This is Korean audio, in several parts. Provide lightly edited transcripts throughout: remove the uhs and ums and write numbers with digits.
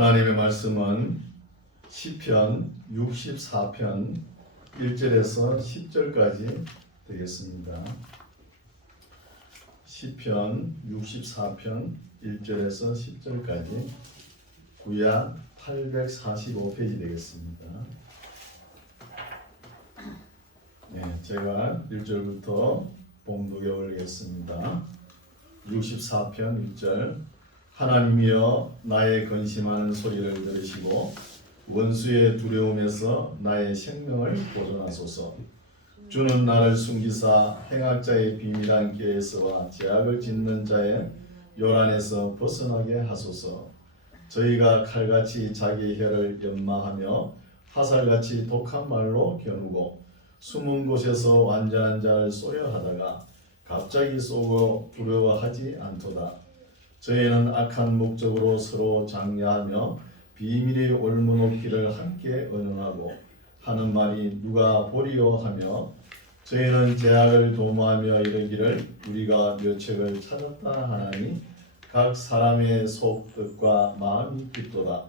하나님의 말씀은 시편 64편 1절에서 10절까지 되겠습니다. 시편 64편 1절에서 10절까지 구약 845페이지 되겠습니다. 제가 1절부터 봉독해 올리겠습니다. 64편 1절. 하나님이여 나의 근심하는 소리를 들으시고 원수의 두려움에서 나의 생명을 보존하소서. 주는 나를 숨기사 행악자의 비밀한 계에서와 죄악을 짓는 자의 요란에서 벗어나게 하소서. 저희가 칼같이 자기 혀를 연마하며 화살같이 독한 말로 겨누고 숨은 곳에서 완전한 자를 쏘려 하다가 갑자기 쏘고 두려워하지 않도다. 저희는 악한 목적으로 서로 장려하며 비밀의 올무높이를 함께 언행하고 하는 말이 누가 보리요 하며 저희는 죄악을 도모하며 이르기를 우리가 묘책을 찾았다 하나니 각 사람의 속뜻과 마음이 깊도다.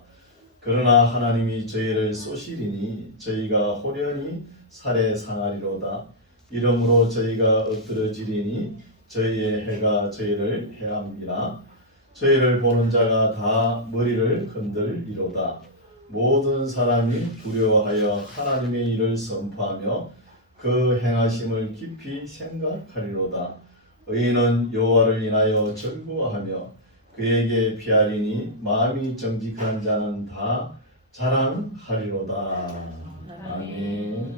그러나 하나님이 저희를 쏘시리니 저희가 호련히 살해 상하리로다. 이러므로 저희가 엎드러지리니 저희의 해가 저희를 해함이라. 저희를 보는 자가 다 머리를 흔들리로다. 모든 사람이 두려워하여 하나님의 일을 선포하며 그 행하심을 깊이 생각하리로다. 의인은 여호와를 인하여 즐거워하며 그에게 피하리니 마음이 정직한 자는 다 자랑하리로다. 아멘.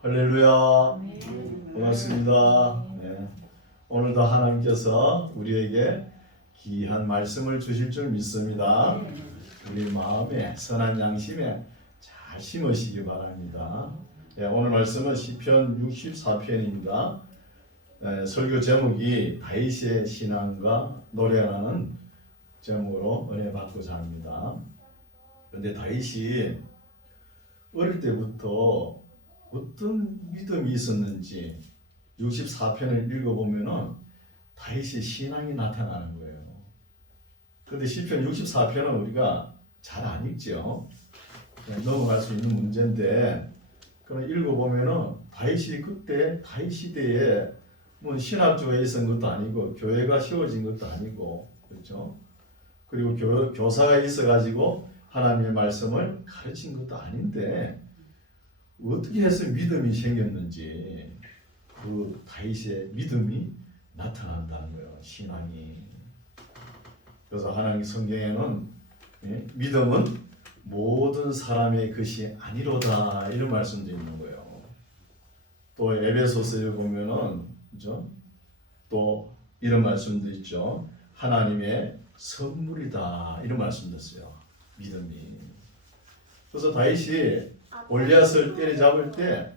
할렐루야. 고맙습니다. 오늘도 하나님께서 우리에게 귀한 말씀을 주실 줄 믿습니다. 우리 마음에 선한 양심에 잘 심으시기 바랍니다. 오늘 말씀은 시편 64편입니다. 설교 제목이 다윗의 신앙과 노래라는 제목으로 은혜 받고자 합니다. 그런데 다윗이 어릴 때부터 어떤 믿음이 있었는지 64편을 읽어보면 다윗의 신앙이 나타나는 거예요. 그런데 시편 64편은 우리가 잘 안 읽죠. 넘어갈 수 있는 문제인데 그럼 읽어보면 다윗이 그때 다윗 시대에 뭐 신학교가 있었던 것도 아니고 교회가 세워진 것도 아니고 그렇죠. 그리고 교사가 있어가지고 하나님의 말씀을 가르친 것도 아닌데 어떻게 해서 믿음이 생겼는지 그 다윗의 믿음이 나타난다는 거예요. 신앙이. 그래서 하나님 성경에는 믿음은 모든 사람의 것이 아니로다 이런 말씀도 있는 거예요. 또 에베소서에 보면은 그죠? 또 이런 말씀도 있죠. 하나님의 선물이다 이런 말씀도 있어요. 믿음이. 그래서 다윗이 골리앗을 때려잡을 때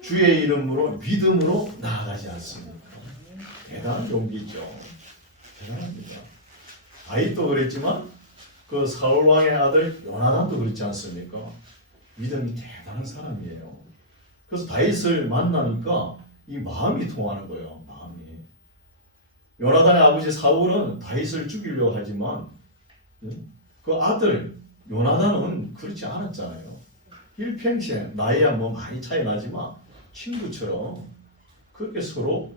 주의 이름으로 믿음으로 나아가지 않습니까? 대단한 용기죠. 대단합니다. 다윗도 그랬지만 그 사울 왕의 아들 요나단도 그렇지 않습니까? 믿음이 대단한 사람이에요. 그래서 다윗을 만나니까 이 마음이 통하는 거예요. 마음이. 요나단의 아버지 사울은 다윗을 죽이려고 하지만 그 아들 요나단은 그렇지 않았잖아요. 일평생 나이야 뭐 많이 차이 나지만 친구처럼 그렇게 서로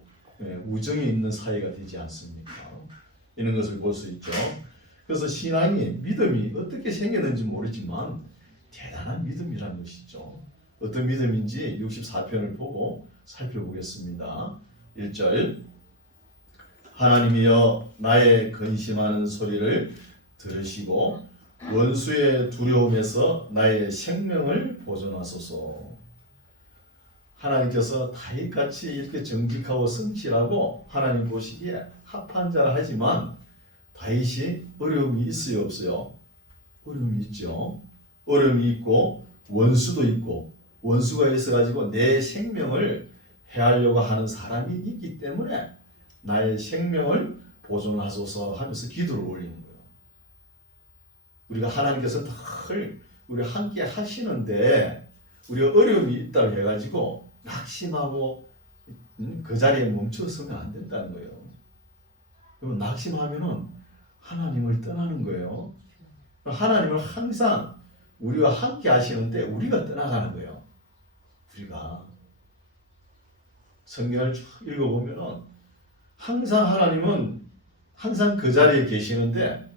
우정이 있는 사이가 되지 않습니까? 이런 것을 볼 수 있죠. 그래서 신앙이 믿음이 어떻게 생겼는지 모르지만 대단한 믿음이라는 것이죠. 어떤 믿음인지 64편을 보고 살펴보겠습니다. 1절. 하나님이여 나의 근심하는 소리를 들으시고 원수의 두려움에서 나의 생명을 보존하소서. 하나님께서 다윗같이 이렇게 정직하고 성실하고 하나님 보시기에 합한 자라 하지만 다윗이 어려움이 있어요, 없어요? 어려움이 있죠. 어려움이 있고 원수도 있고 원수가 있어가지고 내 생명을 해하려고 하는 사람이 있기 때문에 나의 생명을 보존하소서 하면서 기도를 올리는 거예요. 우리가 하나님께서 늘 우리 함께 하시는데 우리가 어려움이 있다고 해가지고 낙심하고 그 자리에 멈춰서면 안 된다는 거예요. 그럼 낙심하면은 하나님을 떠나는 거예요. 하나님은 항상 우리와 함께 하시는데 우리가 떠나가는 거예요. 우리가 성경을 쭉 읽어보면은 항상 하나님은 항상 그 자리에 계시는데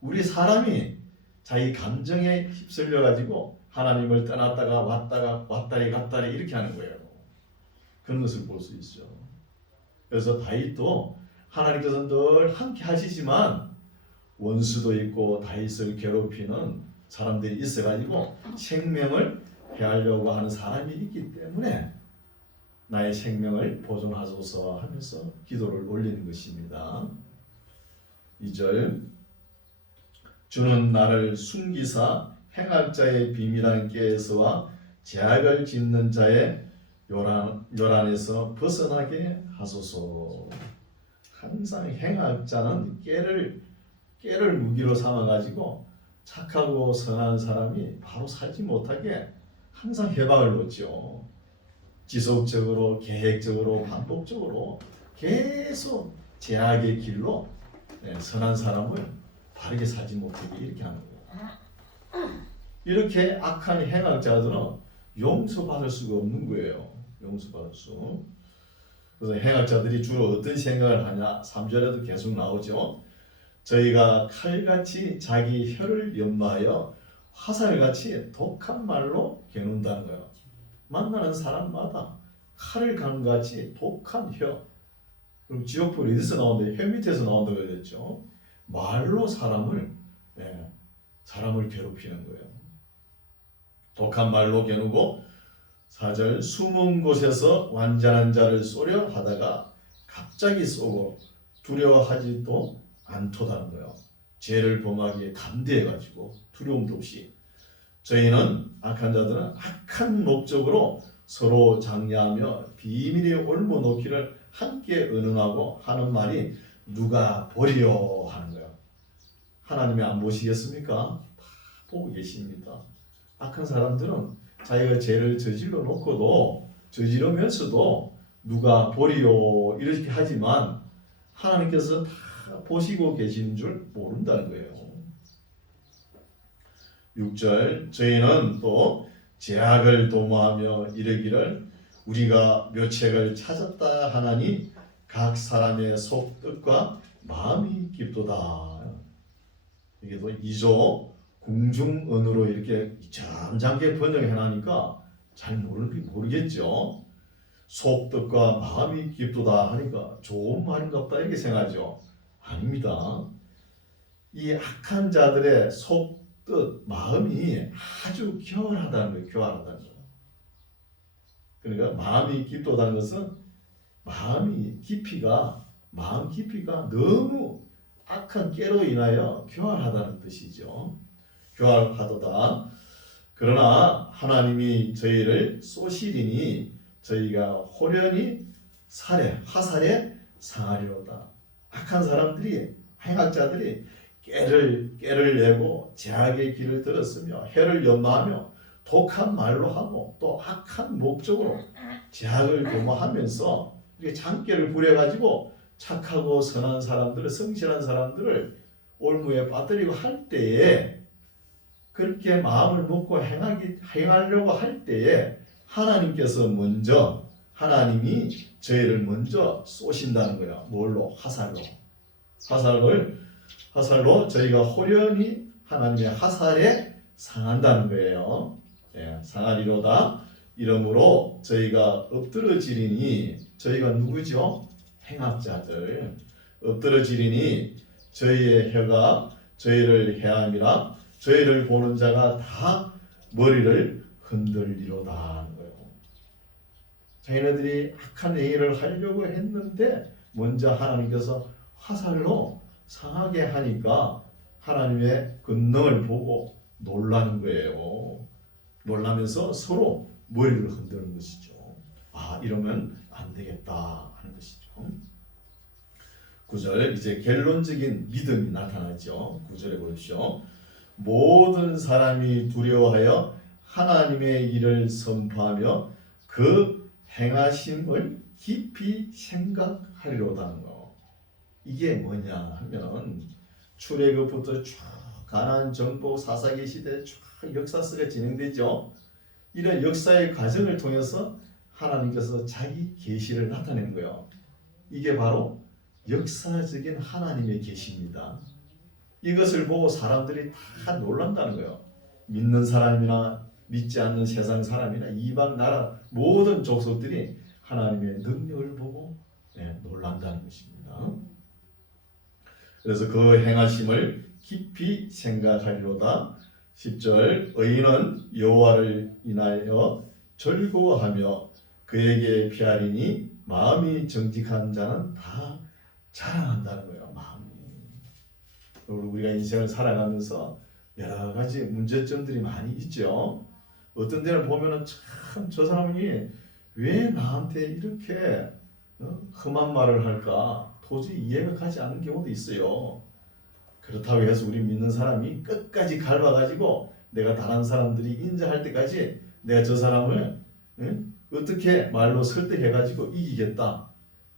우리 사람이 자기 감정에 휩쓸려 가지고 하나님을 떠났다가 왔다리 갔다리 이렇게 하는 거예요. 그런 것을 볼 수 있죠. 그래서 다윗도 하나님께서 늘 함께 하시지만 원수도 있고 다윗을 괴롭히는 사람들이 있어가지고 생명을 해하려고 하는 사람이 있기 때문에 나의 생명을 보존하소서 하면서 기도를 올리는 것입니다. 2절 주는 나를 숨기사 행악자의 비밀한 꾀에서와 죄악을 짓는 자의 요란에서 벗어나게 하소서. 항상 행악자는 깨를 무기로 삼아가지고 착하고 선한 사람이 바로 살지 못하게 항상 해방을 놓죠. 지속적으로 계획적으로 반복적으로 계속 죄악의 길로 선한 사람을 바르게 살지 못하게 이렇게 하는 거예요. 이렇게 악한 행악자들은 용서받을 수가 없는 거예요. 용서받을 수. 그래서 행악자들이 주로 어떤 생각을 하냐? 3절에도 계속 나오죠. 저희가 칼같이 자기 혀를 연마하여 화살같이 독한 말로 겨눈다는 거예요. 만나는 사람마다 칼을 감같이 독한 혀. 그럼 지옥불이 어디서 나온대? 혀 밑에서 나온다고 그랬죠. 말로 사람을 괴롭히는 거예요. 독한 말로 겨누고 4절 숨은 곳에서 완전한 자를 쏘려 하다가 갑자기 쏘고 두려워하지도 않도다는 거예요. 죄를 범하기에 담대해가지고 두려움도 없이 저희는 악한 자들은 악한 목적으로 서로 장려하며 비밀의 올무 놓기를 함께 의논하고 하는 말이 누가 보리요 하는 거예요. 하나님이 안 보시겠습니까? 다 보고 계십니다. 악한 사람들은 자기가 죄를 저질러 놓고도 저지르면서도 누가 보리요 이렇게 하지만 하나님께서 다 보시고 계신 줄 모른다는 거예요. 6절 저희는 또 죄악을 도모하며 이르기를 우리가 묘책을 찾았다 하나니 각 사람의 속뜻과 마음이 깊도다. 이게 또 2조 궁중언어로 이렇게 점잖게 번역해 놔니까 잘 모르겠죠. 속뜻과 마음이 깊도다 하니까 좋은 말인가 보다 이렇게 생각하죠. 아닙니다. 이 악한 자들의 속뜻, 마음이 아주 교활하다는 거예요. 교활하다는 거예요. 그러니까 마음이 깊도다는 것은 마음 깊이가 너무 악한 깨로 인하여 교활하다는 뜻이죠. 교활하도다. 그러나 하나님이 저희를 쏘시리니 저희가 호련히 화살에 상하리로다. 악한 사람들이 행악자들이 깨를 내고 죄악의 길을 들었으며 혀를 연마하며 독한 말로 하고 또 악한 목적으로 죄악을 도모하면서 이렇게 장깨를 부려가지고 착하고 선한 사람들을 성실한 사람들을 올무에 빠뜨리고 할 때에 그렇게 마음을 먹고 행하려고 할 때에 하나님이 저희를 먼저 쏘신다는 거예요. 뭘로? 화살로 저희가 호련히 하나님의 화살에 상한다는 거예요. 상하리로다. 이러므로 저희가 엎드러지리니 저희가 누구죠? 행악자들. 엎드러지리니 저희의 혀가 저희를 해함이라 저희를 보는 자가 다 머리를 흔들리로다 하는 거예요. 자기네들이 악한 행위를 하려고 했는데 먼저 하나님께서 화살로 상하게 하니까 하나님의 권능을 보고 놀라는 거예요. 놀라면서 서로 머리를 흔드는 것이죠. 이러면 안 되겠다 하는 것이죠. 9절 이제 결론적인 믿음이 나타나죠. 9절에 보십시오. 모든 사람이 두려워하여 하나님의 일을 선포하며 그 행하심을 깊이 생각하리로다는 거. 이게 뭐냐 하면 출애굽부터 쭉 가나안 정복 사사기 시대 쭉 역사서가 진행되죠. 이런 역사의 과정을 통해서 하나님께서 자기 계시를 나타내는 거예요. 이게 바로 역사적인 하나님의 계시입니다. 이것을 보고 사람들이 다 놀란다는 거예요. 믿는 사람이나 믿지 않는 세상 사람이나 이방 나라 모든 족속들이 하나님의 능력을 보고 놀란다는 것입니다. 그래서 그 행하심을 깊이 생각하리로다. 10절 의인은 여호와를 인하여 즐거워하며 그에게 피하리니 마음이 정직한 자는 다 자랑한다는 거예요. 마음이. 우리가 인생을 살아가면서 여러 가지 문제점들이 많이 있죠. 어떤 데는 보면은 참 저 사람이 왜 나한테 이렇게 험한 말을 할까 도저히 이해가 가지 않는 경우도 있어요. 그렇다고 해서 우리 믿는 사람이 끝까지 갈봐가지고 내가 다른 사람들이 인정할 때까지 내가 저 사람을 어떻게 말로 설득해가지고 이기겠다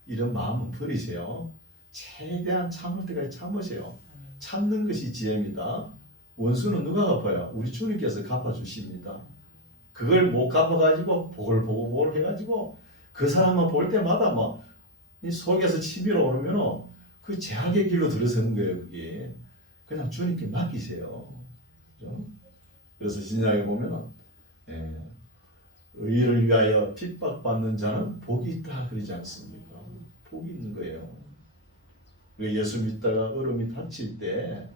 이런 마음은 버리세요. 최대한 참을 때까지 참으세요. 참는 것이 지혜입니다. 원수는 누가 갚아요? 우리 주님께서 갚아주십니다. 그걸 못 갚아가지고 보글보글 해가지고 그 사람만 볼 때마다 막 이 속에서 치밀어 오르면 그 제약의 길로 들어서는 거예요. 그게 그냥 주님께 맡기세요. 그렇죠? 그래서 신약에 보면 의를 위하여 핍박받는 자는 복이 있다 그러지 않습니까? 복이 있는 거예요. 예수 믿다가 어려움이 닥칠 때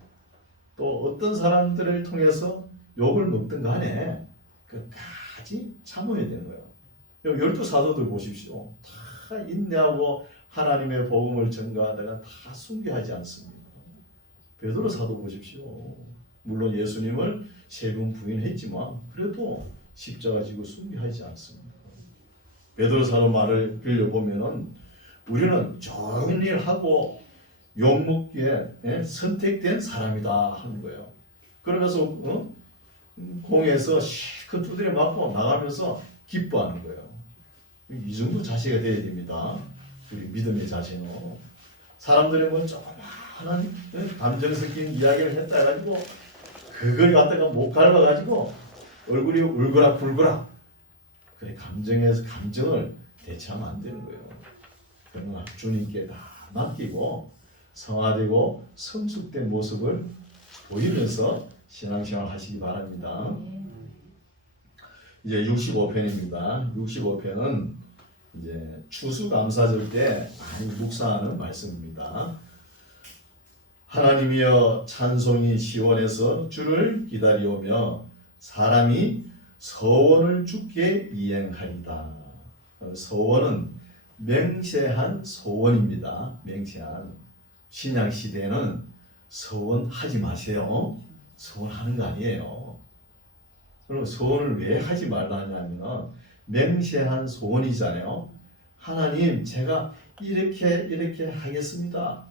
또 어떤 사람들을 통해서 욕을 먹든 간에 끝까지 참아야 되는 거예요. 12 사도들 보십시오. 다 인내하고 하나님의 복음을 전가하다가 다 순교하지 않습니다. 베드로 사도 보십시오. 물론 예수님을 3번 부인했지만 그래도 십자가 지고 순교하지 않습니다. 베드로 사도 말을 빌려보면 우리는 좋은 일 하고 욕먹기에 선택된 사람이다 하는 거예요. 그러면서 공에서 실컷 두드려 맞고 나가면서 기뻐하는 거예요. 이 정도 자세가 돼야 됩니다. 우리 믿음의 자세는 사람들이 뭐 조그마한 감정 섞인 이야기를 했다 가지고 그걸 갖다가 못 갈아가지고 얼굴이 울그락불그락 그래 감정을 대처하면 안 되는 거예요. 그러나 주님께 다 맡기고 성화되고 성숙된 모습을 보이면서 신앙생활 하시기 바랍니다. 이제 65편입니다. 65편은 이제 추수감사절 때 많이 묵상하는 말씀입니다. 하나님이여 찬송이 시온에서 주를 기다리오며 사람이 서원을 주께 이행하리다. 서원은 맹세한 소원입니다. 맹세한 신약 시대에는 서원하지 마세요. 서원하는 거 아니에요. 그럼 서원을 왜 하지 말라 하냐면 맹세한 소원이잖아요. 하나님 제가 이렇게 하겠습니다.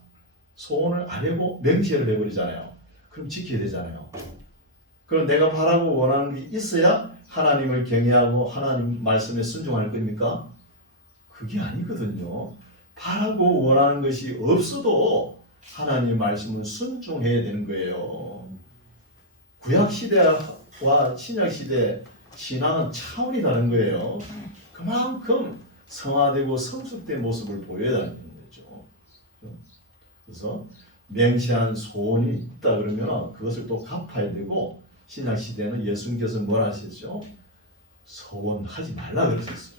소원을 안 하고 맹세를 해버리잖아요. 그럼 지켜야 되잖아요. 그럼 내가 바라고 원하는 게 있어야 하나님을 경외하고 하나님 말씀에 순종할 겁니까? 그게 아니거든요. 바라고 원하는 것이 없어도 하나님 말씀은 순종해야 되는 거예요. 구약 시대와 신약 시대 신앙은 차원이 다른 거예요. 그만큼 성화되고 성숙된 모습을 보여야 하는 거죠. 그래서 맹세한 소원이 있다 그러면 그것을 또 갚아야 되고 신약 시대는 예수님께서 뭐라 하셨죠? 소원하지 말라 그러셨어요.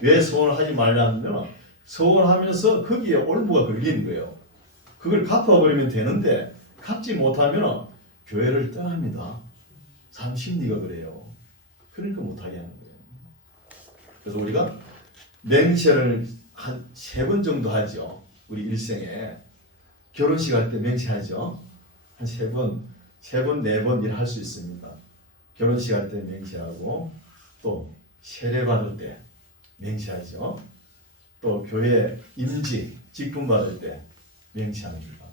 왜 소원을 하지 말라 하면 소원하면서 거기에 올무가 걸리는 거예요. 그걸 갚아버리면 되는데 갚지 못하면 교회를 떠납니다. 사람 심리가 그래요. 그러니까 못하게 하는 거예요. 그래서 우리가 맹세를 한 3번 정도 하죠. 우리 일생에 결혼식 할 때 맹세하죠. 한 3번, 4번 일 할 수 있습니다. 결혼식 할 때 맹세하고 또 세례 받을 때 맹세하죠. 또 교회 임직, 직분 받을 때 맹세합니다.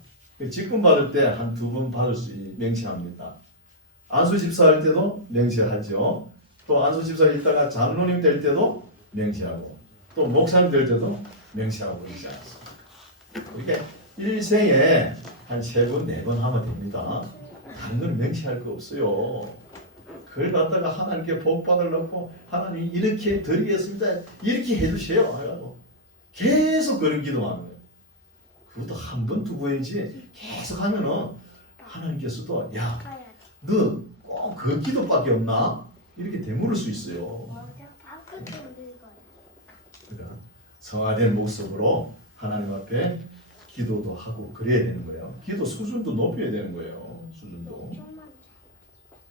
직분 받을 때 한 2번 받을 수 맹세합니다. 안수 집사할 때도 맹세하죠. 또 안수 집사 있다가 장로님 될 때도 맹세하고 또 목사님 될 때도 맹세하고 있지 않습니까? 그러니까 일생에 한 3번, 4번 하면 됩니다. 다른 건 명시할 거 없어요. 그걸 갖다가 하나님께 복 받으려고 하나님 이렇게 드리겠습니다. 이렇게 해주세요. 해가지고 계속 그런 기도하는 거예요. 그것도 한 번, 두 번이지 계속 하면은 하나님께서도 야, 너 꼭 그 기도밖에 없나? 이렇게 되물을 수 있어요. 그러니까 성화된 모습으로 하나님 앞에 기도도 하고 그래야 되는 거예요. 기도 수준도 높여야 되는 거예요. 수준도.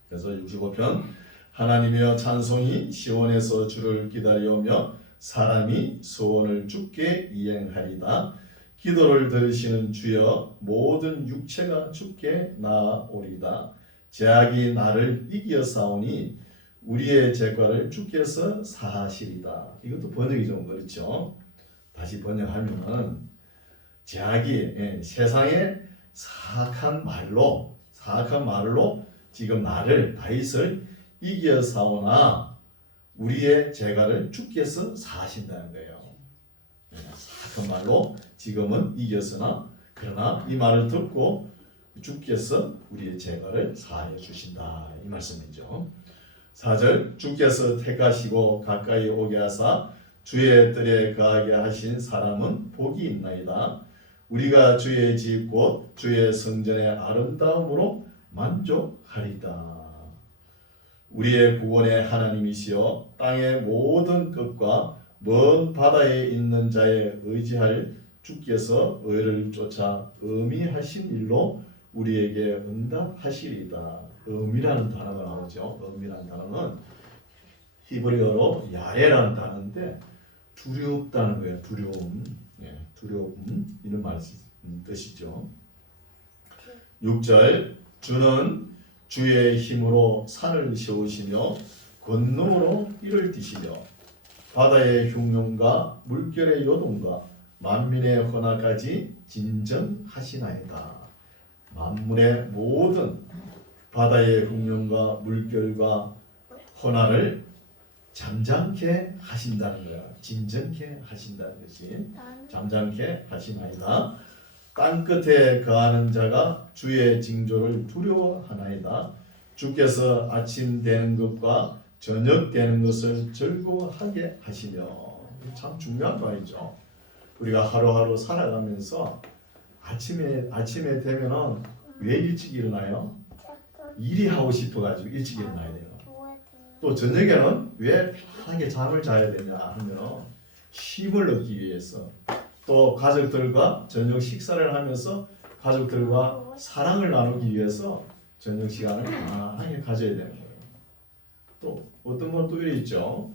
그래서 65편 하나님이여 찬송이 시온에서 주를 기다려오며 사람이 소원을 주께 이행하리다. 기도를 들으시는 주여 모든 육체가 주께 나아오리다. 제약이 나를 이겨 싸우니 우리의 죄과를 주께서 사하시리다. 이것도 번역이 좀 그렇죠. 다시 번역하면은 제약이 세상의 사악한 말로 지금 나를 다윗을 이겨 싸우나 우리의 죄과를 주께서 사하신다는 거예요. 사악한 말로 지금은 이겼으나 그러나 이 말을 듣고 주께서 우리의 죄과를 사하여 주신다 이 말씀이죠. 4절 주께서 택하시고 가까이 오게 하사 주의 뜰에 거하게 하신 사람은 복이 있나이다. 우리가 주의 집 곧 주의 성전의 아름다움으로 만족하리다. 우리의 구원의 하나님이시여 땅의 모든 끝과 먼 바다에 있는 자에 의지할 주께서 의를 쫓아 의미하신 일로 우리에게 응답하시리다. 의미라는 단어가 나오죠. 의미라는 단어는 히브리어로 야레라는 단어인데 두렵다는 거예요. 두려움, 두려움 이런 뜻이죠. 6절 주는 주의 힘으로 산을 세우시며 권능으로 띠를 띠시며 바다의 흉룡과 물결의 요동과 만민의 헌화까지 진정하시나이다. 만물의 모든 바다의 흉룡과 물결과 헌화를 잠잠케 하신다는 거야. 진정케 하신다는 것이 잠잠케 하시나이다. 땅 끝에 거하는 자가 주의 징조를 두려워하나이다. 주께서 아침 되는 것과 저녁 되는 것을 즐거워하게 하시며. 참 중요한 말이죠. 우리가 하루하루 살아가면서 아침에 되면은 왜 일찍 일어나요? 일이 하고 싶어가지고 일찍 일어나야 돼요. 또 저녁에는 왜 편하게 잠을 자야 되냐 하면 쉼을 얻기 위해서, 또 가족들과 저녁 식사를 하면서 가족들과 사랑을 나누기 위해서 저녁 시간을 편안하게 가져야 되는 거예요. 또 어떤 분 또 이래 있죠.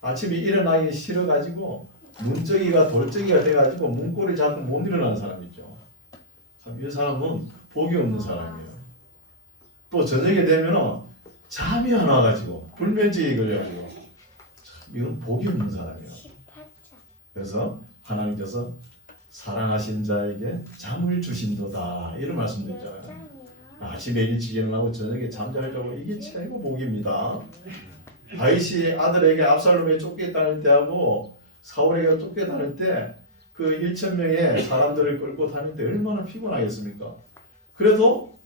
아침에 일어나기 싫어가지고 문쩍이가 돌적이가 돼가지고 문고리 잡고 못 일어나는 사람 있죠. 참 이 사람은 복이 없는 사람이에요. 또 저녁에 되면은 잠이 안 와가지고 불면증이 걸려가지고 참 이건 복이 없는 사람이에요. 그래서 하나님께서 사랑하신 자에게 잠을 주신도다 이런 말씀드리잖아요. 아침에 일찍 일어나고 저녁에 잠자려고 이게 최고 복입니다. 다윗이 아들에게 압살롬에 쫓겨다닐 때하고 사울에게 쫓겨다닐 때 그 1,000명의 사람들을 끌고 다닐 때 얼마나 피곤하겠습니까? 그래도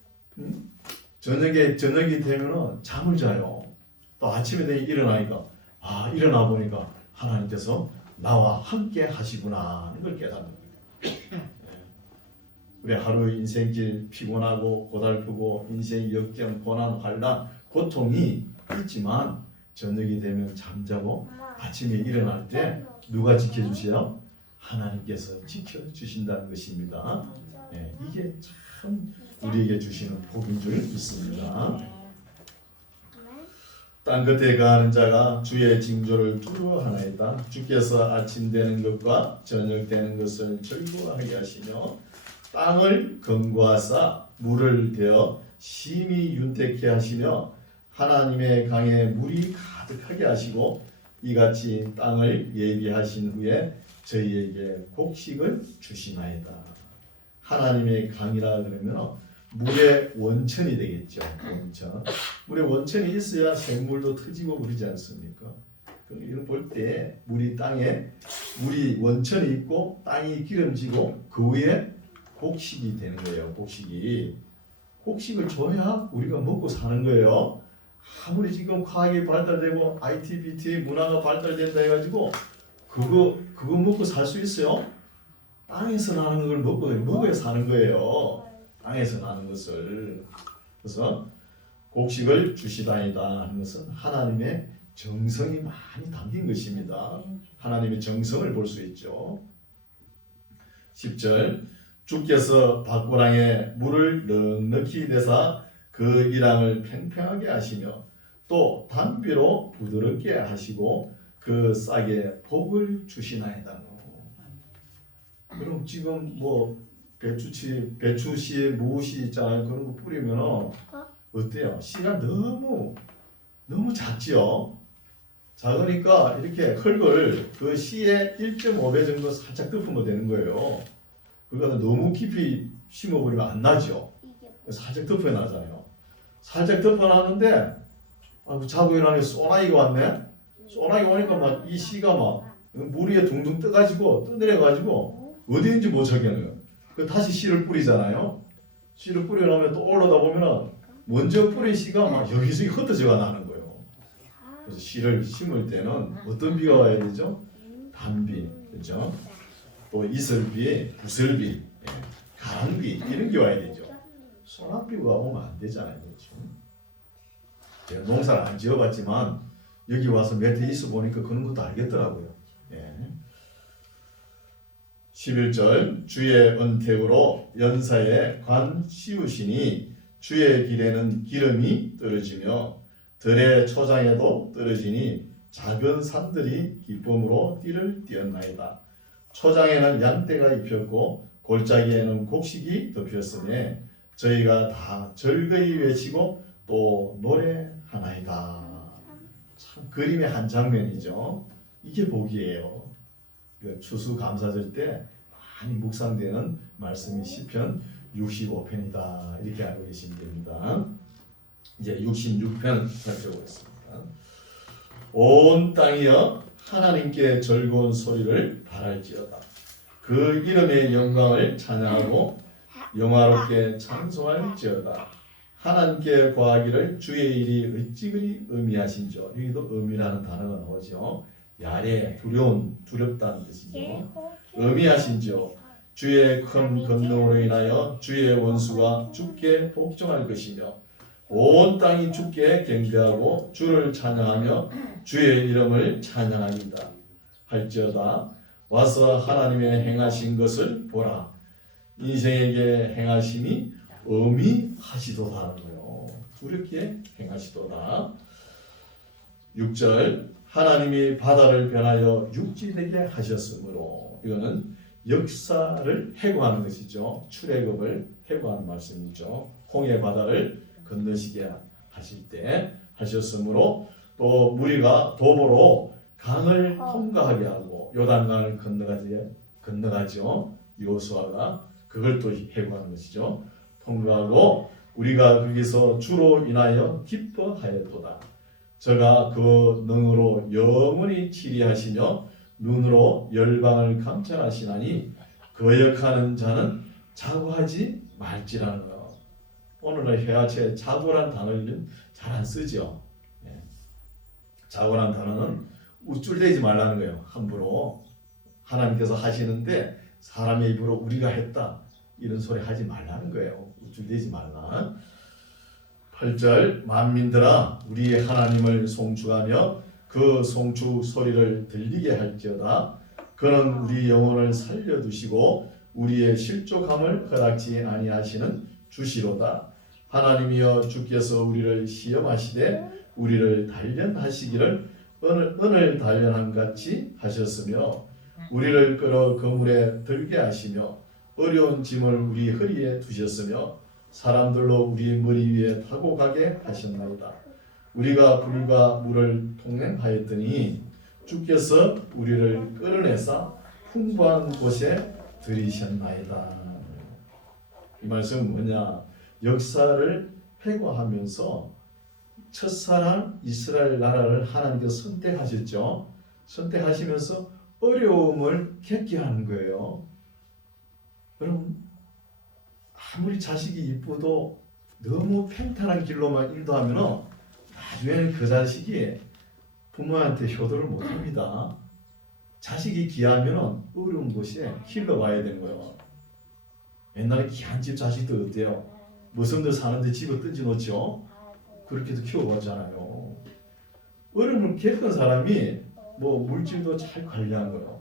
저녁이 되면은 잠을 자요. 또 아침에 일어나니까 일어나 보니까 하나님께서 나와 함께 하시구나 이걸 깨닫는 거예요. 우리 하루 인생길 피곤하고 고달프고 인생 역경 고난 환난 고통이 있지만 저녁이 되면 잠자고 아침에 일어날 때 누가 지켜주세요? 하나님께서 지켜주신다는 것입니다. 이게 참 우리에게 주시는 복인 줄 믿습니다. 땅 끝에 거하는 자가 주의 징조를 두려워하나이다. 주께서 아침 되는 것과 저녁 되는 것을 즐거워하게 하시며 땅을 견고하사 물을 대어 심히 윤택케 하시며 하나님의 강에 물이 가득하게 하시고 이같이 땅을 예비하신 후에 저희에게 곡식을 주시나이다. 하나님의 강이라 그러면 물의 원천이 되겠죠. 원천. 물의 원천이 있어야 생물도 터지고 그러지 않습니까? 이런 볼 때 물이 원천이 있고 땅이 기름지고 그 위에 곡식이 되는 거예요. 곡식이. 곡식을 줘야 우리가 먹고 사는 거예요. 아무리 지금 과학이 발달되고 IT, BT 문화가 발달된다 해가지고 그거 먹고 살 수 있어요? 땅에서 나는 걸 먹어야 사는 거예요. 땅에서 나는 것을. 그래서 곡식을 주시다이다 하는 것은 하나님의 정성이 많이 담긴 것입니다. 하나님의 정성을 볼 수 있죠. 10절 주께서 밭고랑에 물을 넉넉히 내사 그 이랑을 팽팽하게 하시며 또 단비로 부드럽게 하시고 그 싹에 복을 주시나이다. 그럼 지금 뭐 배추씨, 무씨 있잖아요. 그런 거 뿌리면 어때요? 씨가 너무 작지요. 작으니까 이렇게 흙을 그 씨의 1.5배 정도 살짝 덮으면 되는 거예요. 그러니까 너무 깊이 심어버리면 안 나죠. 살짝 덮어놔잖아요. 살짝 덮어놨는데 자고 일어나니 소나기가 왔네. 소나기 오니까 막 이 씨가 막 물 위에 둥둥 떠가지고 떠내려가지고 어디인지 못 찾겠는 거예요. 다시 씨를 뿌리잖아요. 씨를 뿌려놓으면 또 올라다 보면은 먼저 뿌린 씨가 막 여기저기 흩어져가 나는 거예요. 그래서 씨를 심을 때는 어떤 비가 와야 되죠? 단비, 그렇죠? 또 이슬비, 부슬비, 가랑비 이런 게 와야 되죠. 소나비가 오면 안 되잖아요, 그렇죠? 제가 농사를 안 지어봤지만 여기 와서 몇 해 있어 보니까 그런 것도 알겠더라고요. 11절 주의 은택으로 연사에 관 씌우시니 주의 길에는 기름이 떨어지며 들의 초장에도 떨어지니 작은 산들이 기쁨으로 띠를 띄었나이다. 초장에는 양떼가 입혔고 골짜기에는 곡식이 덮였으니 저희가 다 즐거이 외치고 또 노래하나이다. 참 그림의 한 장면이죠. 이게 복이에요. 추수감사절 때 많이 묵상되는 말씀이 시편 65편이다. 이렇게 알고 계시면 됩니다. 이제 66편 살펴보겠습니다. 온 땅이여 하나님께 즐거운 소리를 바랄지어다. 그 이름의 영광을 찬양하고 영화롭게 찬송할지어다. 하나님께 구하기를 주의 일이 어찌 그리 의미하신지요. 여기도 의미라는 단어가 나오죠. 야래, 두렵다는 뜻이죠. 의미하신지요. 주의 큰 권능으로 인하여 주의 원수가 주께 복종할 것이며 온 땅이 주께 경배하고 주를 찬양하며 주의 이름을 찬양합니다. 할지어다. 와서 하나님의 행하신 것을 보라. 인생에게 행하심이 의미하시도다 하는 거예요. 두렵게 행하시도다. 6절 하나님이 바다를 변하여 육지되게 하셨으므로 이거는 역사를 해고하는 것이죠. 출애굽을 해고하는 말씀이죠. 홍해 바다를 건너시게 하실 때 하셨으므로 또 무리가 도보로 강을 통과하게 하고 요단강을 건너가죠. 여호수아가 그걸 또 해고하는 것이죠. 통과하고 우리가 거기서 주로 인하여 기뻐하였도다. 저가 그 능으로 영원히 치리하시며 눈으로 열방을 감찰하시나니 거역하는 자는 자고하지 말지라는 거. 오늘날 회화체 자고란 단어를 잘 안 쓰죠. 자고란 단어는 우쭐대지 말라는 거예요. 함부로 하나님께서 하시는데 사람의 입으로 우리가 했다 이런 소리 하지 말라는 거예요. 우쭐대지 말라. 8절 만민들아 우리의 하나님을 송축하며 그 송축 소리를 들리게 할지어다. 그는 우리 영혼을 살려두시고 우리의 실족함을 허락지 아니하시는 주시로다. 하나님이여 주께서 우리를 시험하시되 우리를 단련하시기를 은을 단련한 같이 하셨으며 우리를 끌어 그물에 들게 하시며 어려운 짐을 우리 허리에 두셨으며 사람들로 우리 머리 위에 타고 가게 하셨나이다. 우리가 불과 물을 통행하였더니 주께서 우리를 끌어내사 풍부한 곳에 들이셨나이다. 이 말씀은 뭐냐? 역사를 회고하면서 첫사랑 이스라엘 나라를 하나님께서 선택하셨죠. 선택하시면서 어려움을 겪게 하는 거예요. 여러분 아무리 자식이 이쁘도 너무 평탄한 길로만 인도하면은 나중에는 그 자식이 부모한테 효도를 못합니다. 자식이 귀하면은 어려운 곳에 길러 와야 되는 거예요. 옛날에 귀한 집 자식들 어때요? 머슴들 사는데 집을 던져 놓죠. 그렇게도 키워봤잖아요. 어려움을 겪은 사람이 뭐 물질도 잘 관리한 거예요.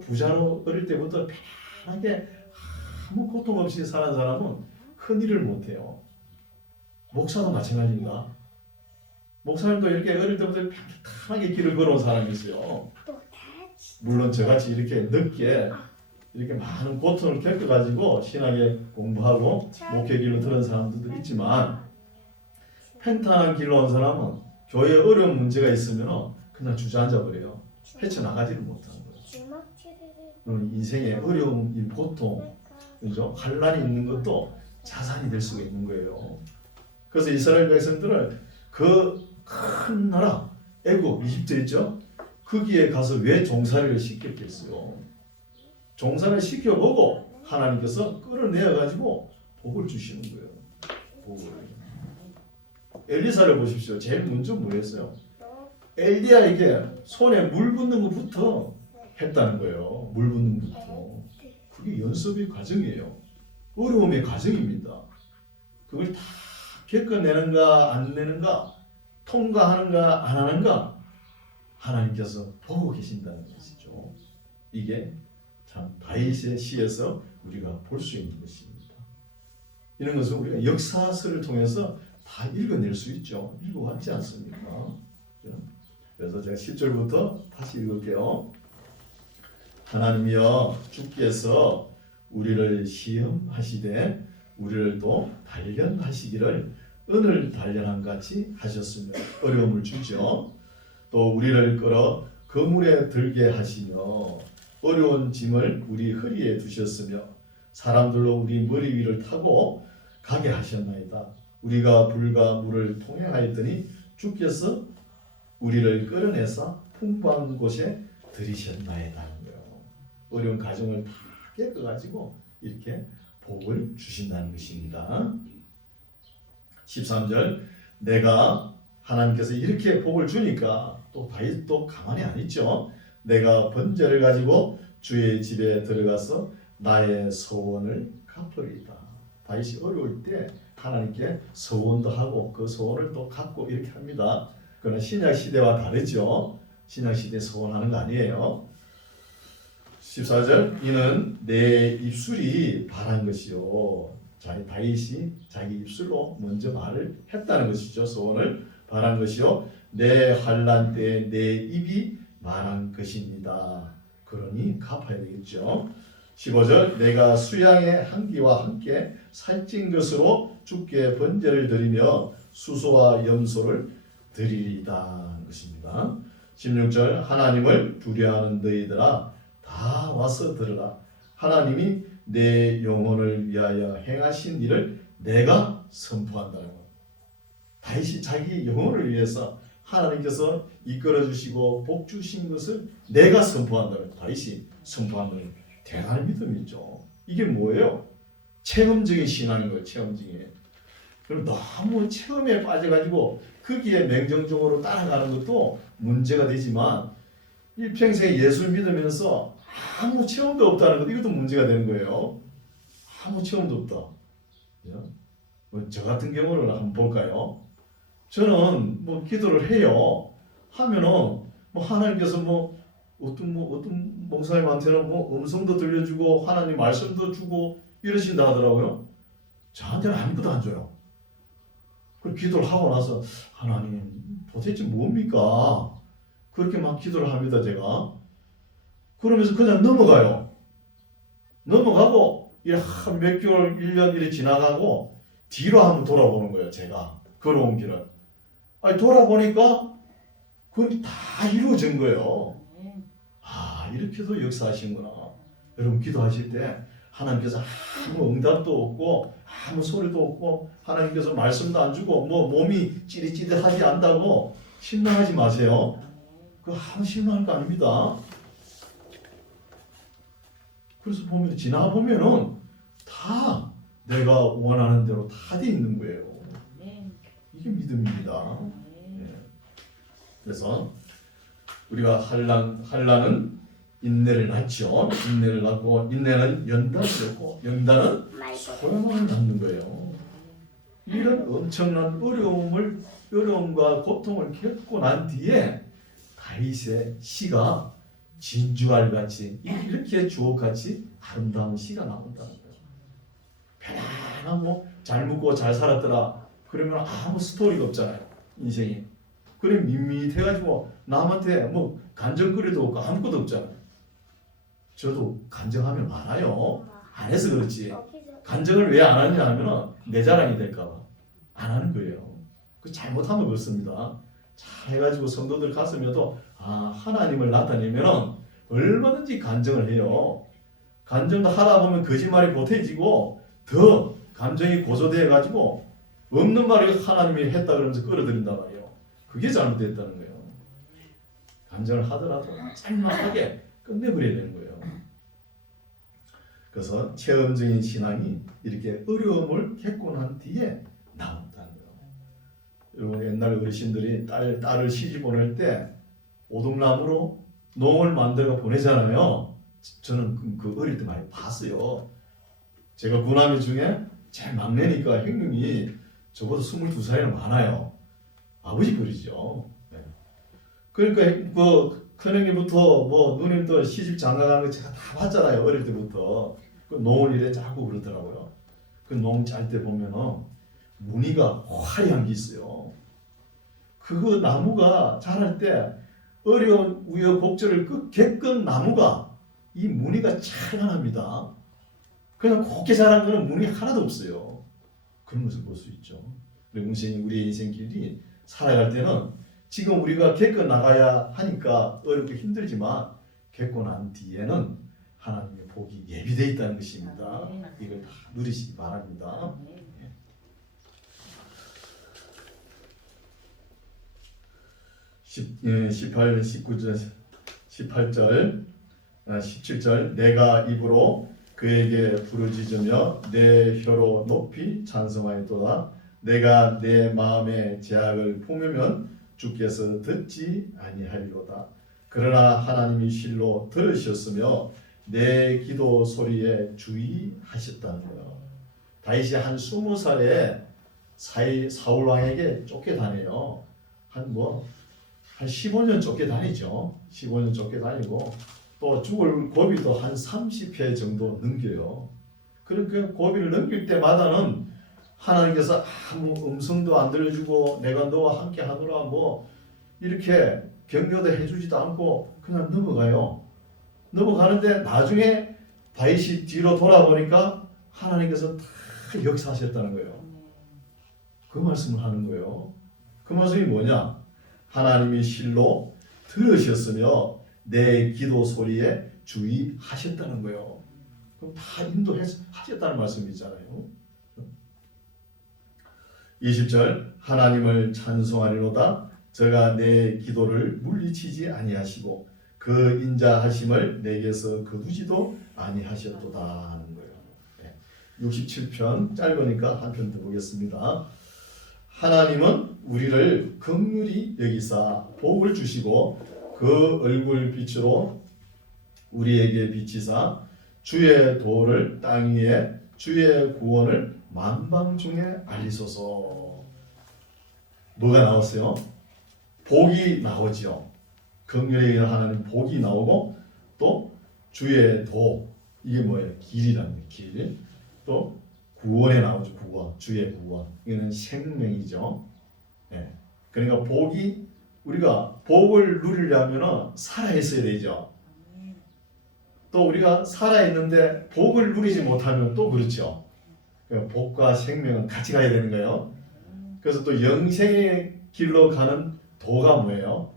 부자로 어릴 때부터 편하게 아무 고통 없이 사는 사람은 큰 일을 못해요. 목사도 마찬가지입니다. 목사님도 이렇게 어릴 때부터 편하게 길을 걸어온 사람이 있어요. 물론 저같이 이렇게 늦게 이렇게 많은 고통을 겪어가지고 신앙에 공부하고 목회 길로 들은 사람들도 있지만 평탄한 길로 온 사람은 교회에 어려운 문제가 있으면 그냥 주저앉아 버려요. 헤쳐나가지를 못하는 거예요. 인생에 어려움, 이 고통, 그죠? 환란이 있는 것도 자산이 될 수가 있는 거예요. 그래서 이스라엘 백성들을 그 큰 나라 애국 이집트 있죠? 거기에 가서 왜 종살이를 시켰겠어요? 종살이를 시켜보고 하나님께서 끌어내어 가지고 복을 주시는 거예요. 복을. 엘리사를 보십시오. 제일 먼저 뭐였어요? 엘리야에게 손에 물 붓는 것부터 했다는 거예요. 물 붓는 것부터. 그게 연습의 과정이에요. 어려움의 과정입니다. 그걸 다 겪어내는가 안 내는가, 통과하는가 안 하는가 하나님께서 보고 계신다는 것이죠. 이게 참 다윗의 시에서 우리가 볼 수 있는 것입니다. 이런 것은 우리가 역사서를 통해서 다 읽어낼 수 있죠. 읽어왔지 않습니까? 그래서 제가 10절부터 다시 읽을게요. 하나님이여 주께서 우리를 시험하시되 우리를 또 단련하시기를 은을 단련한 같이 하셨으며 어려움을 주죠. 또 우리를 끌어 그물에 들게 하시며 어려운 짐을 우리 허리에 두셨으며 사람들로 우리 머리 위를 타고 가게 하셨나이다. 우리가 불과 물을 통행하였더니 주께서 우리를 끌어내사 풍부한 곳에 들이셨나이다. 어려운 가정을 다 깨끗가지고 이렇게 복을 주신다는 것입니다. 13절 내가 하나님께서 이렇게 복을 주니까 또 다윗도 가만히 안 있죠. 내가 번제를 가지고 주의 집에 들어가서 나의 소원을 갚으리이다. 다윗이 어려울 때 하나님께 소원도 하고 그 소원을 또 갚고 이렇게 합니다. 그러나 신약 시대와 다르죠. 신약 시대 소원하는 거 아니에요. 14절 이는 내 입술이 바란 것이요. 다윗이 자기 입술로 먼저 말을 했다는 것이죠. 소원을 바란 것이요. 내 환난 때에 내 입이 말한 것입니다. 그러니 갚아야 되겠죠. 15절 내가 수양의 한기와 함께 살찐 것으로 주께 번제를 드리며 수소와 염소를 드리리다 것입니다. 16절 하나님을 두려워하는 너희들아 다 와서 들으라. 하나님이 내 영혼을 위하여 행하신 일을 내가 선포한다는 것. 다윗이 자기 영혼을 위해서 하나님께서 이끌어 주시고 복 주신 것을 내가 선포한다는 것. 다윗이 선포한다는 대단한 믿음이죠. 이게 뭐예요? 체험적인 신앙인 거예요. 체험적인. 그럼 너무 체험에 빠져가지고 거기에 맹정적으로 따라가는 것도 문제가 되지만 일평생 예수를 믿으면서 아무 체험도 없다는 것, 이것도 문제가 되는 거예요. 아무 체험도 없다. 저 같은 경우를 한번 볼까요? 저는 기도를 해요. 하면은 하나님께서 어떤 목사님한테는 음성도 들려주고 하나님 말씀도 주고 이러신다 하더라고요. 저한테는 아무것도 안 줘요. 그 기도를 하고 나서 하나님 도대체 뭡니까? 그렇게 막 기도를 합니다, 제가. 그러면서 그냥 넘어가요. 넘어가고 몇 개월, 1년 이렇게 지나가고 뒤로 한번 돌아보는 거예요, 제가. 걸어온 길을. 돌아보니까 그건 다 이루어진 거예요. 이렇게도 역사하시는구나. 여러분 기도하실 때 하나님께서 아무 응답도 없고 아무 소리도 없고 하나님께서 말씀도 안 주고 몸이 찌릿찌릿하지 않다고 실망하지 마세요. 그거 아무 실망할 거 아닙니다. 그래서 지나보면은 다 내가 원하는 대로 다 돼 있는 거예요. 네. 이게 믿음입니다. 네. 예. 그래서 우리가 한란은 인내를 낳죠. 인내를 낳고 인내는 연단을 낳고 연단은 소망을 낳는 거예요. 이런 엄청난 어려움과 고통을 겪고 난 뒤에 다윗의 시가 진주알같이 이렇게 주옥같이 아름다운 시가 나온다는 거예요. 편안하고 잘 묵고 잘 살았더라. 그러면 아무 스토리가 없잖아요. 인생이. 그래 밋밋해가지고 남한테 뭐 간정거리도 없고 아무것도 없잖아요. 저도 간정하면 많아요. 안 해서 그렇지. 간정을 왜 안 하느냐 하면은 내 자랑이 될까봐 안 하는 거예요. 그 잘못하면 그렇습니다. 잘 해가지고 성도들 가슴에도 하나님을 나타내면은 얼마든지 간정을 해요. 간정도 하다 보면 거짓말이 보태지고 더 감정이 고조돼 가지고 없는 말을 하나님이 했다 그러면서 끌어들인단 말이에요. 그게 잘못됐다는 거예요. 간정을 하더라도 짤막하게 끝내버려야 되는 거예요. 그래서 체험적인 신앙이 이렇게 어려움을 겪고 난 뒤에 나온다는 거예요. 여러분 옛날 어르신들이 딸을 시집 보낼 때 오동나무로 농을 만들어 보내잖아요. 저는 그 어릴 때 많이 봤어요. 제가 구남이 중에 제일 막내니까 형님이 저보다 22살이나 많아요. 아버지 버리죠. 네. 그러니까 그 큰형님부터 뭐 누님도 시집 장가가는 거 제가 다 봤잖아요. 어릴 때부터. 그 농을 이래 짜고 그러더라고요. 그 농 짤 때 보면은 무늬가 화려한 게 있어요. 그거 나무가 자랄 때 어려운 우여곡절을 겪은 나무가 이 무늬가 찬란합니다. 그냥 곱게 자란 거는 무늬 하나도 없어요. 그런 것을 볼 수 있죠. 우리의 인생길이 살아갈 때는 지금 우리가 겪어 나가야 하니까 어렵고 힘들지만 겪고 난 뒤에는 하나님의 복이 예비되어 있다는 것입니다. 이걸 다 누리시기 바랍니다. 18, 19절, 18절, 17절 내가 입으로 그에게 부르짖으며 내 혀로 높이 찬송하였도다. 내가 내 마음의 제약을 품으면 주께서 듣지 아니하리로다. 그러나 하나님이 실로 들으셨으며 내 기도 소리에 주의하셨다는 거예요. 다윗이 한 20살에 사울 왕에게 쫓겨다녀요. 한 15년 쫓겨다니죠. 15년 쫓겨다니고 또 죽을 고비도 한 30회 정도 넘겨요. 그러니까 고비를 넘길 때마다는 하나님께서 아무 음성도 안 들려주고 내가 너와 함께 하노라 뭐 이렇게 격려도 해주지도 않고 그냥 넘어가요. 넘어가는데 나중에 다윗이 뒤로 돌아보니까 하나님께서 다 역사하셨다는 거예요. 그 말씀을 하는 거예요. 그 말씀이 뭐냐? 하나님이 실로 들으셨으며 내 기도 소리에 주의하셨다는 거예요. 그럼 다 인도하셨다는 말씀이잖아요. 20절 하나님을 찬송하리로다. 저가 내 기도를 물리치지 아니하시고 그 인자하심을 내게서 거두지도 아니하셨도다 하는 거예요. 67편 짧으니까 한 편 더 보겠습니다. 하나님은 우리를 긍휼히 여기사 복을 주시고 그 얼굴 빛으로 우리에게 비치사 주의 도를 땅 위에 주의 구원을 만방 중에 알리소서. 뭐가 나왔어요? 복이 나오죠. 긍휼히 하나님 복이 나오고 또 주의 도 이게 뭐예요? 길이라는 거예요. 길. 또 구원에 나오죠. 구원. 주의 구원. 이거는 생명이죠. 네. 그러니까 복이 우리가 복을 누리려면 살아 있어야 되죠. 또 우리가 살아 있는데 복을 누리지 못하면 또 그렇죠. 그러니까 복과 생명은 같이 가야 되는 거예요. 그래서 또 영생의 길로 가는 도가 뭐예요?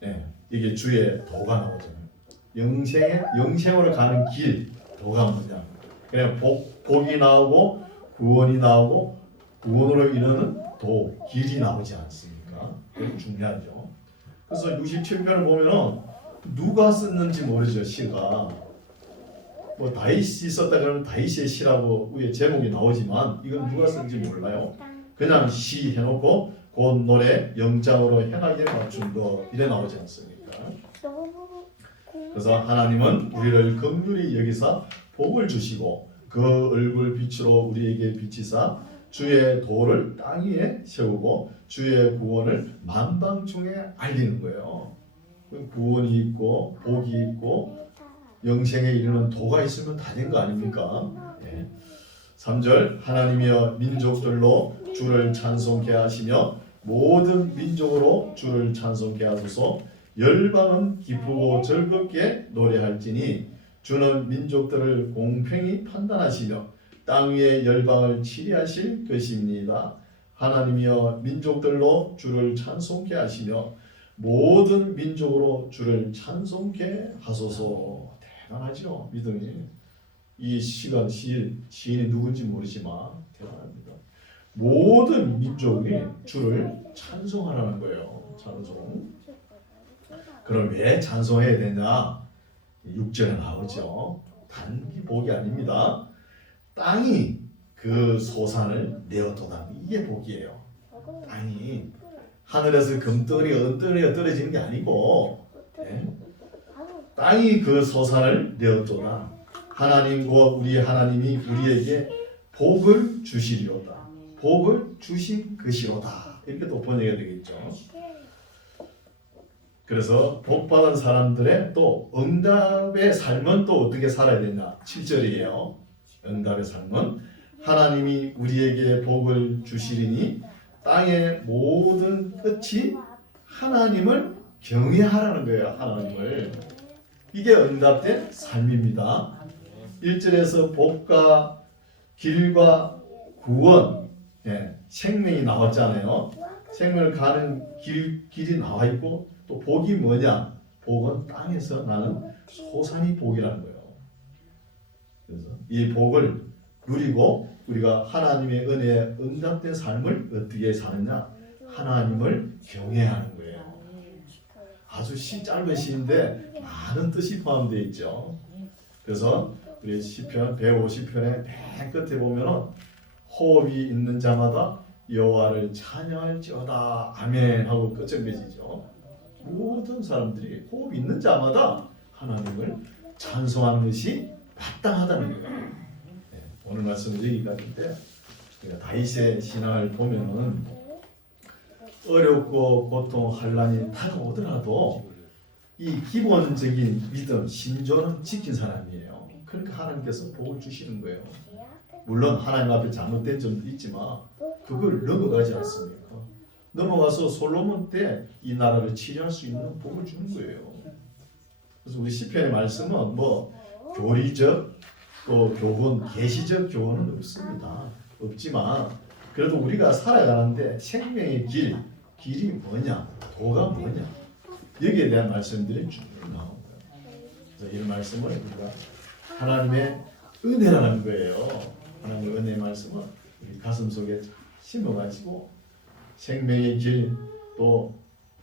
네. 이게 주의 도가 나오잖아요. 영생으로 가는 길 도가 뭐냐? 그냥 복이 나오고 구원이 나오고 구원으로 이르는 도 길이 나오지 않습니까? 그게 중요하죠. 그래서 67편을 보면은 누가 썼는지 모르죠. 시가 뭐 다윗이 썼다 그러면 다윗의 시라고 위에 제목이 나오지만 이건 누가 쓴지 몰라요. 그냥 시 해놓고 곧 노래 영장으로 현악에 맞춘 거 이래 나오지 않습니까? 그래서 하나님은 우리를 긍휼히 여기사 복을 주시고 그 얼굴 빛으로 우리에게 비치사 주의 도를 땅 위에 세우고 주의 구원을 만방중에 알리는 거예요. 구원이 있고 복이 있고 영생에 이르는 도가 있으면 다 된 거 아닙니까? 예. 3절 하나님이여 민족들로 주를 찬송케 하시며 모든 민족으로 주를 찬송케 하소서. 열방은 기쁘고 즐겁게 노래할지니 주는 민족들을 공평히 판단하시며 땅 위의 열방을 치리하실 것입니다. 하나님이여 민족들로 주를 찬송케 하시며 모든 민족으로 주를 찬송케 하소서. 대단하죠, 믿음이. 이 시간 시인이 누군지 모르지만 대단합니다. 모든 민족이 주를 찬송하라는 거예요. 찬송. 그럼 왜 찬송해야 되냐? 6절에 나오죠. 단기 복이 아닙니다. 땅이 그 소산을 내어도다. 이게 복이에요. 땅이 하늘에서 금덩어리가 은덩어리가 떨어지는 게 아니고, 네? 땅이 그 소산을 내어도다. 하나님 곧 우리 하나님이 우리에게 복을 주시리로다. 복을 주신 것이로다. 이렇게 또 번역이 되겠죠. 그래서 복받은 사람들의 또 응답의 삶은 또 어떻게 살아야 되냐? 7절이에요. 응답의 삶은 하나님이 우리에게 복을 주시리니 땅의 모든 끝이 하나님을 경외하라는 거예요. 하나님을. 이게 응답된 삶입니다. 1절에서 복과 길과 구원, 생명이 나왔잖아요. 생명을 가는 길이 나와 있고 또 복이 뭐냐? 복은 땅에서 나는 소산이 복이라는 거예요. 그래서 이 복을 누리고 우리가 하나님의 은혜에 응답된 삶을 어떻게 사느냐? 하나님을 경외하는 거예요. 아주 짧은 시인데 많은 뜻이 포함되어 있죠. 그래서 우리 시편 150편의 맨 끝에 보면은 호흡이 있는 자마다 여호와를 찬양할지어다 아멘 하고 끝을 맺이죠. 모든 사람들이 호흡 있는 자마다 하나님을 찬송하는 것이 마땅하다는 거예요. 네, 오늘 말씀은 여기까지인데 다윗의 신앙을 보면은 어렵고 고통 환난이 다가오더라도 이 기본적인 믿음 신조는 지킨 사람이에요. 그러니까 하나님께서 복을 주시는 거예요. 물론 하나님 앞에 잘못된 점도 있지만 그걸 넘어가지 않습니까? 넘어가서 솔로몬 때 이 나라를 치리할 수 있는 복을 주는 거예요. 그래서 우리 시편의 말씀은 뭐 교리적 또 교훈, 계시적 교훈은 없습니다. 없지만 그래도 우리가 살아가는데 생명의 길이 뭐냐, 도가 뭐냐 여기에 대한 말씀들이 쭉 나온 거예요. 그래서 이 말씀을 우리가 하나님의 은혜라는 거예요. 하나님의 은혜의 말씀은 우리 가슴 속에 심어가지고 생명의 길 또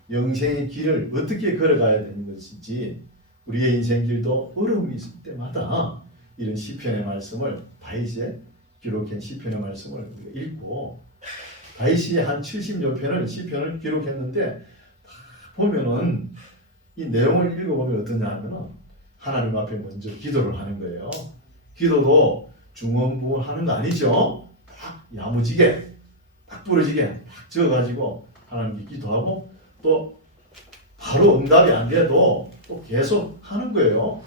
영생의 길을 어떻게 걸어가야 되는 것인지 우리의 인생 길도 어려움이 있을 때마다 이런 시편의 말씀을 다윗이 기록한 시편의 말씀을 우리가 읽고 다윗이 한 70여 편을 시편을 기록했는데 다 보면은 이 내용을 읽어보면 어떠냐 하면은 하나님 앞에 먼저 기도를 하는 거예요. 기도도 중언부언 하는 거 아니죠. 딱 야무지게 딱 부러지게 딱 적어가지고 하나님께 기도하고 또 바로 응답이 안 돼도 또 계속 하는 거예요.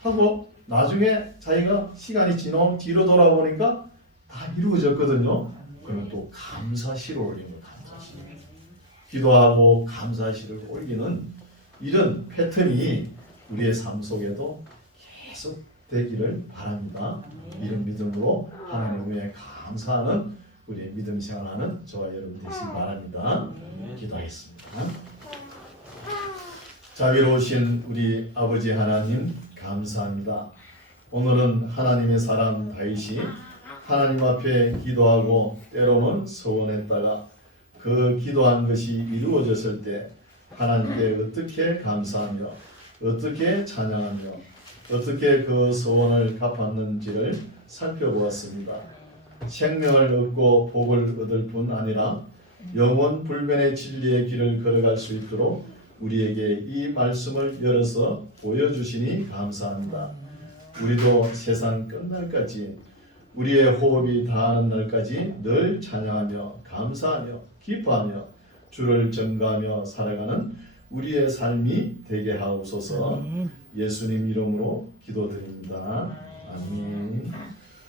하고 나중에 자기가 시간이 지나온 뒤로 돌아보니까 다 이루어졌거든요. 그러면 또 감사시를 올리는 거예요. 감사시. 기도하고 감사시를 올리는 이런 패턴이 우리의 삶 속에도 계속 되기를 바랍니다. 이런 믿음으로 하나님의 감사하는 우리의 믿음 생활하는 저와 여러분 되시기 바랍니다. 기도하겠습니다. 자비로우신 우리 아버지 하나님 감사합니다. 오늘은 하나님의 사람 다윗이 하나님 앞에 기도하고 때로는 서원했다가 그 기도한 것이 이루어졌을 때 하나님께 어떻게 감사하며 어떻게 찬양하며 어떻게 그 소원을 갚았는지를 살펴보았습니다. 생명을 얻고 복을 얻을 뿐 아니라 영원 불변의 진리의 길을 걸어갈 수 있도록 우리에게 이 말씀을 열어서 보여주시니 감사합니다. 우리도 세상 끝날까지 우리의 호흡이 다하는 날까지 늘 찬양하며 감사하며 기뻐하며 주를 전가하며 살아가는 우리의 삶이 되게 하옵소서. 예수님 이름으로 기도드립니다. 아멘.